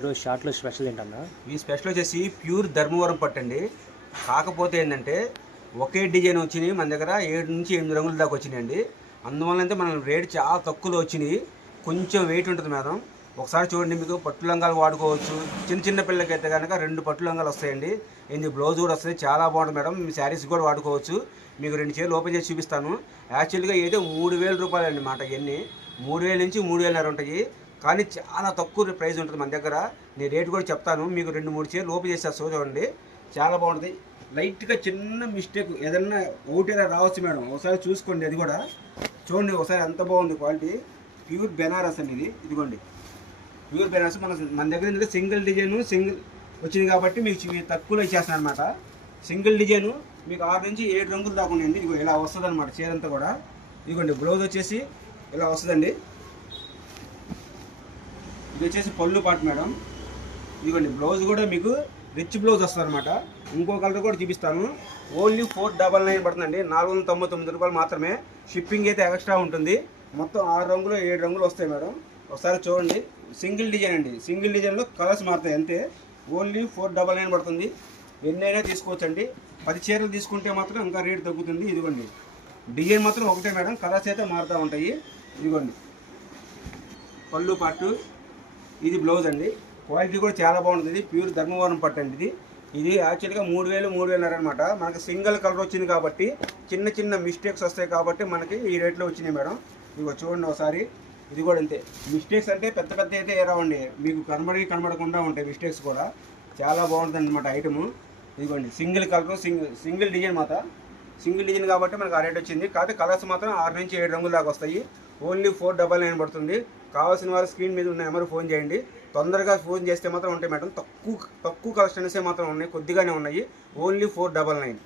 ఈరోజు షార్ట్లో స్పెషల్ ఏంటన్నా? ఈ స్పెషల్ వచ్చేసి ప్యూర్ ధర్మవరం పట్టండి. కాకపోతే ఏంటంటే ఒకే డిజైన్ వచ్చినాయి మన దగ్గర 7 నుంచి 8 రంగుల దాకా వచ్చినాయండి. అందువల్ల అయితే మన రేట్ చాలా తక్కువలో వచ్చినాయి. కొంచెం వెయిట్ ఉంటుంది మేడం. ఒకసారి చూడండి, మీకు పట్టు లంగాలు వాడుకోవచ్చు. చిన్న చిన్న పిల్లలకి అయితే కనుక 2 పట్టు లంగాలు వస్తాయండి. ఇది బ్లౌజ్ కూడా వస్తుంది, చాలా బాగుంటుంది మేడం. మీ శారీస్ కూడా వాడుకోవచ్చు. మీకు 2 చీరలు ఓపెన్ చేసి చూపిస్తాను. యాక్చువల్గా అయితే 3000 రూపాయలు అండి మాట. ఇవన్నీ 3000 నుంచి 3500 ఉంటాయి. కానీ చాలా తక్కువ ప్రైస్ ఉంటుంది మన దగ్గర. నేను రేటు కూడా చెప్తాను. మీకు 2-3 చీరలు ఓపెన్ చేస్తే చూడండి, చాలా బాగుంటుంది. లైట్గా చిన్న మిస్టేక్ ఏదన్నా ఒకటిలా రావచ్చు మేడం, ఒకసారి చూసుకోండి. అది కూడా చూడండి ఒకసారి, ఎంత బాగుంది క్వాలిటీ. ప్యూర్ బెనారస్ అండి ఇదిగోండి. ప్యూర్ బెనారస్ మన దగ్గర ఏంటంటే సింగిల్ డిజైన్ వచ్చింది కాబట్టి మీకు తక్కువలో ఇచ్చేస్తాను అనమాట. సింగిల్ డిజైన్ మీకు 6 నుంచి 7 రంగులు దాకా ఉన్నాయండి. ఇదిగో ఇలా వస్తుంది అనమాట చీర అంతా కూడా. ఇదిగోండి బ్లౌజ్ వచ్చేసి ఇలా వస్తుందండి. ఇది వచ్చేసి పళ్ళు పాటు మేడం. ఇదిగోండి బ్లౌజ్ కూడా మీకు రిచ్ బ్లౌజ్ వస్తుంది అనమాట. ఇంకో కలర్ కూడా చూపిస్తాను. ఓన్లీ 499 పడుతుందండి. 499 రూపాయలు మాత్రమే. షిప్పింగ్ అయితే ఎక్స్ట్రా ఉంటుంది. మొత్తం 6 రంగులు 7 రంగులు వస్తాయి మేడం. ఒకసారి చూడండి. సింగిల్ డిజైన్ అండి. సింగిల్ డిజైన్లో కలర్స్ మారుతాయి అంతే. ఓన్లీ 499 పడుతుంది. ఎన్నైనా తీసుకోవచ్చండి. 10 చీరలు తీసుకుంటే మాత్రం ఇంకా రేట్ తగ్గుతుంది. ఇదిగోండి డిజైన్ మాత్రం ఒకటే మేడం, కలర్స్ అయితే మారుతూ ఉంటాయి. ఇదిగోండి పళ్ళు పాటు, ఇది బ్లౌజ్ అండి. క్వాలిటీ కూడా చాలా బాగుంటుంది. ప్యూర్ ధర్మవరం పట్టు అండి ఇది యాక్చువల్గా 3000 3500 అనమాట. మనకి సింగిల్ కలర్ వచ్చింది కాబట్టి చిన్న చిన్న మిస్టేక్స్ వస్తాయి కాబట్టి మనకి ఈ రేట్లో వచ్చినాయి మేడం. ఇదిగో చూడండి ఒకసారి. ఇది కూడా అంతే. మిస్టేక్స్ అంటే పెద్ద పెద్ద అయితే రావండి, మీకు కనబడకుండా ఉంటాయి మిస్టేక్స్ కూడా. చాలా బాగుంటుంది అనమాట ఐటము. ఇదిగోండి single colour single design single design కాబట్టి మనకు ఆ రేట్ వచ్చింది. కాకపోతే కలర్స్ మాత్రం 6 నుంచి 7 రంగుల దాకా వస్తాయి. ఓన్లీ 499 పడుతుంది. కావాల్సిన వారు స్క్రీన్ మీద ఉన్న నెంబర్ ఫోన్ చేయండి. తొందరగా ఫోన్ చేస్తే మాత్రం ఉంటాయి మేడం. తక్కువ కలెక్షన్సే మాత్రం ఉన్నాయి, కొద్దిగానే ఉన్నాయి. ఓన్లీ 499.